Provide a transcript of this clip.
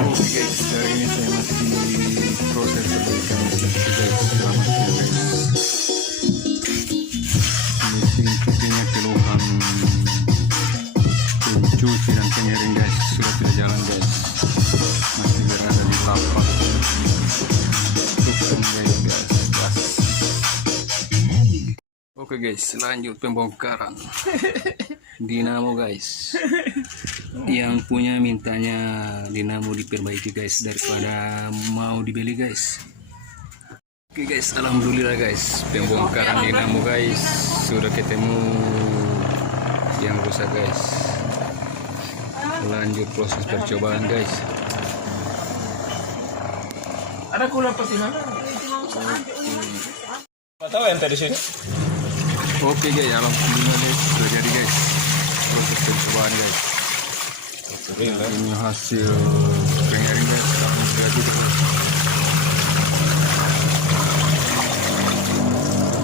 Oke guys, hari ini saya masih proses perbaikan mesin cuci guys. Selamat ya guys. Mesin cucinya keluhan pencuci dan pengering guys sudah tidak jalan guys. Masih berada di tapak. Tukang guys. Oke guys, lanjut pembongkaran dinamo guys. Yang punya mintanya dinamo diperbaiki guys daripada mau dibeli guys. Oke guys, alhamdulillah guys, pembongkaran dinamo guys sudah ketemu yang rusak guys. Lanjut proses percobaan guys. Ada kula pasti mana? Tahu yang tadi sini. Oke guys, alhamdulillah guys sudah jadi guys proses percobaan guys. Ini hasil pengering